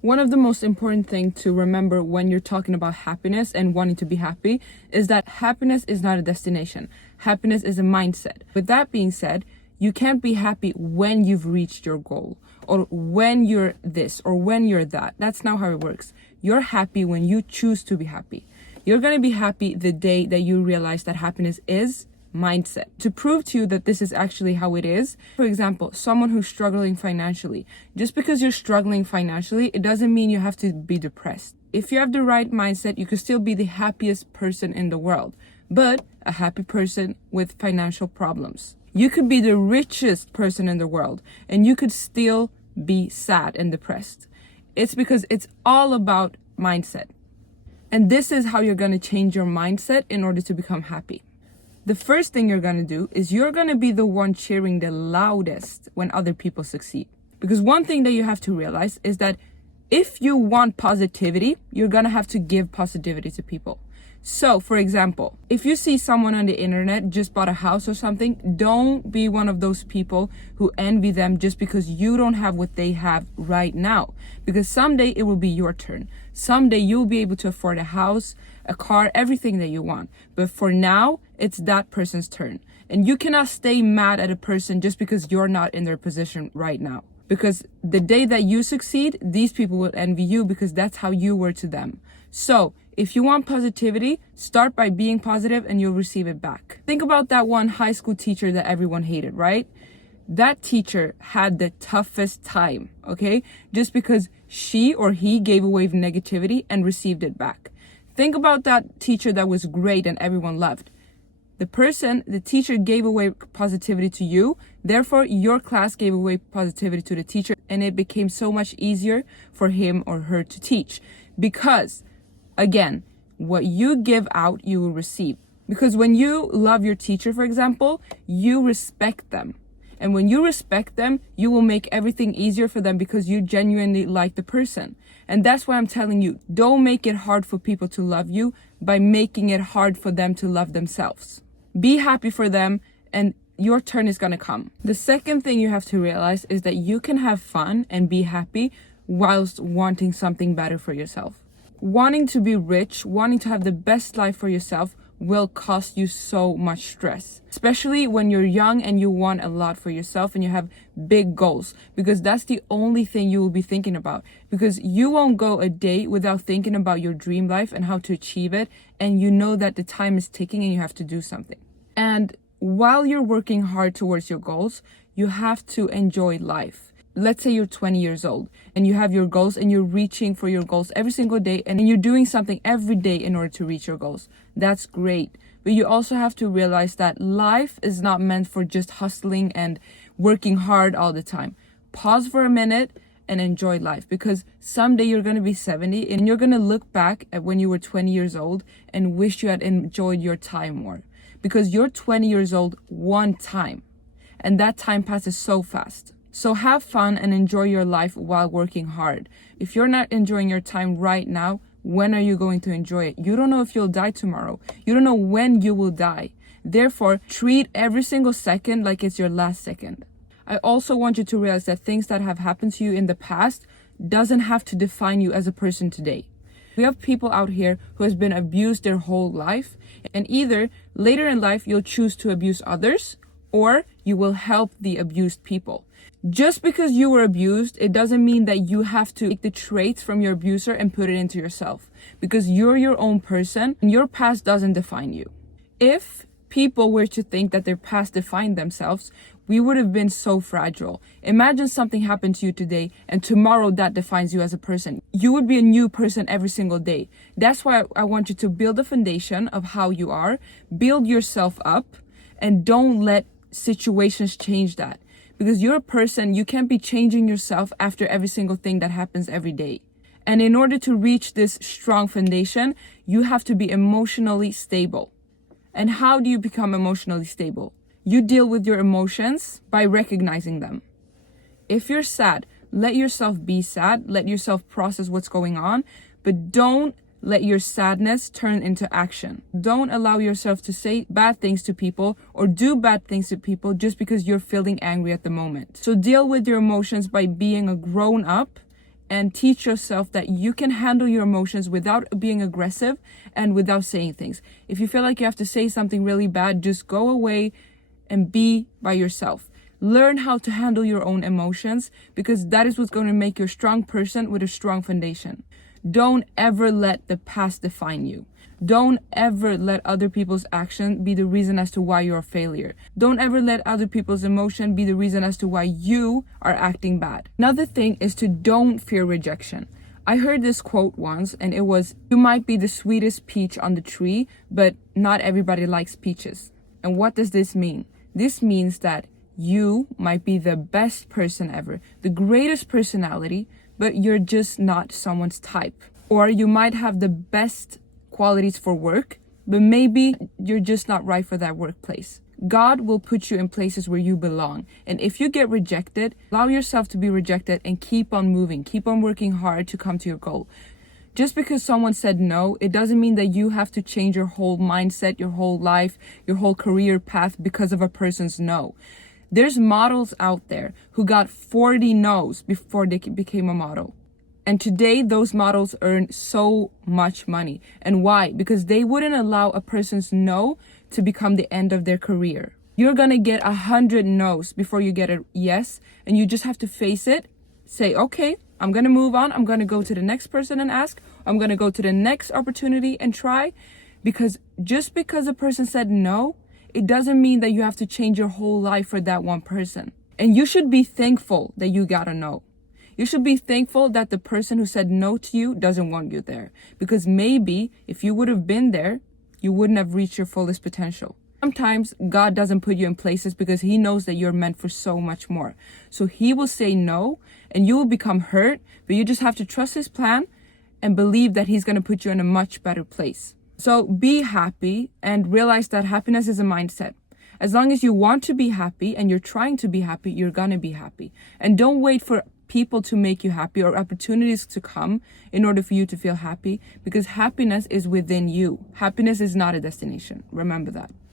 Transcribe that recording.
One of the most important things to remember when you're talking about happiness and wanting to be happy is that happiness is not a destination. Happiness is a mindset. With that being said, you can't be happy when you've reached your goal or when you're this or when you're that. That's not how it works. You're happy when you choose to be happy. You're going to be happy the day that you realize that happiness is mindset. To prove to you that this is actually how it is, for example, someone who's struggling financially, just because you're struggling financially, it doesn't mean you have to be depressed. If you have the right mindset, you could still be the happiest person in the world, but a happy person with financial problems. You could be the richest person in the world and you could still be sad and depressed. It's because it's all about mindset. And this is how you're going to change your mindset in order to become happy. The first thing you're going to do is you're going to be the one cheering the loudest when other people succeed. Because one thing that you have to realize is that if you want positivity, you're going to have to give positivity to people. So, for example, if you see someone on the internet just bought a house or something, don't be one of those people who envy them just because you don't have what they have right now. Because someday it will be your turn. Someday you'll be able to afford a house, a car, everything that you want. But for now, it's that person's turn. And you cannot stay mad at a person just because you're not in their position right now. Because the day that you succeed, these people will envy you because that's how you were to them. So, if you want positivity, start by being positive and you'll receive it back. Think about that one high school teacher that everyone hated, right? That teacher had the toughest time, okay? Just because she or he gave away negativity and received it back. Think about that teacher that was great and everyone loved. The teacher gave away positivity to you. Therefore, your class gave away positivity to the teacher and it became so much easier for him or her to teach. Because, again, what you give out, you will receive. Because when you love your teacher, for example, you respect them. And when you respect them, you will make everything easier for them because you genuinely like the person. And that's why I'm telling you, don't make it hard for people to love you by making it hard for them to love themselves. Be happy for them and your turn is going to come. The second thing you have to realize is that you can have fun and be happy whilst wanting something better for yourself. Wanting to be rich, wanting to have the best life for yourself will cost you so much stress, especially when you're young and you want a lot for yourself and you have big goals, because that's the only thing you will be thinking about, because you won't go a day without thinking about your dream life and how to achieve it, and you know that the time is ticking and you have to do something. And while you're working hard towards your goals, you have to enjoy life. Let's say you're 20 years old and you have your goals and you're reaching for your goals every single day and you're doing something every day in order to reach your goals. That's great. But you also have to realize that life is not meant for just hustling and working hard all the time. Pause for a minute and enjoy life, because someday you're going to be 70 and you're going to look back at when you were 20 years old and wish you had enjoyed your time more, because you're 20 years old one time and that time passes so fast. So have fun and enjoy your life while working hard. If you're not enjoying your time right now, when are you going to enjoy it? You don't know if you'll die tomorrow. You don't know when you will die. Therefore, treat every single second like it's your last second. I also want you to realize that things that have happened to you in the past doesn't have to define you as a person today. We have people out here who has been abused their whole life, and either later in life you'll choose to abuse others or you will help the abused people. Just because you were abused, it doesn't mean that you have to take the traits from your abuser and put it into yourself, because you're your own person and your past doesn't define you. If people were to think that their past defined themselves, we would have been so fragile. Imagine something happened to you today and tomorrow that defines you as a person. You would be a new person every single day. That's why I want you to build a foundation of how you are, build yourself up, and don't let situations change that. Because you're a person, you can't be changing yourself after every single thing that happens every day. And in order to reach this strong foundation, you have to be emotionally stable. And how do you become emotionally stable? You deal with your emotions by recognizing them. If you're sad, let yourself be sad, let yourself process what's going on, but don't let your sadness turn into action. Don't allow yourself to say bad things to people or do bad things to people just because you're feeling angry at the moment. So deal with your emotions by being a grown up and teach yourself that you can handle your emotions without being aggressive and without saying things. If you feel like you have to say something really bad, just go away and be by yourself. Learn how to handle your own emotions, because that is what's going to make you a strong person with a strong foundation. Don't ever let the past define you. Don't ever let other people's action be the reason as to why you're a failure. Don't ever let other people's emotion be the reason as to why you are acting bad. Another thing is to don't fear rejection. I heard this quote once, and it was, "You might be the sweetest peach on the tree, but not everybody likes peaches." And what does this mean? This means that you might be the best person ever, the greatest personality, but you're just not someone's type. Or you might have the best qualities for work, but maybe you're just not right for that workplace. God will put you in places where you belong. And if you get rejected, allow yourself to be rejected and keep on moving. Keep on working hard to come to your goal. Just because someone said no, it doesn't mean that you have to change your whole mindset, your whole life, your whole career path because of a person's no. There's models out there who got 40 no's before they became a model. And today, those models earn so much money. And why? Because they wouldn't allow a person's no to become the end of their career. You're gonna get 100 no's before you get a yes, and you just have to face it. Say, okay, I'm gonna move on. I'm gonna go to the next person and ask. I'm gonna go to the next opportunity and try. Because just because a person said no, it doesn't mean that you have to change your whole life for that one person. And you should be thankful that you got a no. You should be thankful that the person who said no to you doesn't want you there. Because maybe if you would have been there, you wouldn't have reached your fullest potential. Sometimes God doesn't put you in places because he knows that you're meant for so much more. So he will say no, and you will become hurt, but you just have to trust his plan and believe that he's going to put you in a much better place. So be happy and realize that happiness is a mindset. As long as you want to be happy and you're trying to be happy, you're going to be happy. And don't wait for people to make you happy or opportunities to come in order for you to feel happy, because happiness is within you. Happiness is not a destination. Remember that.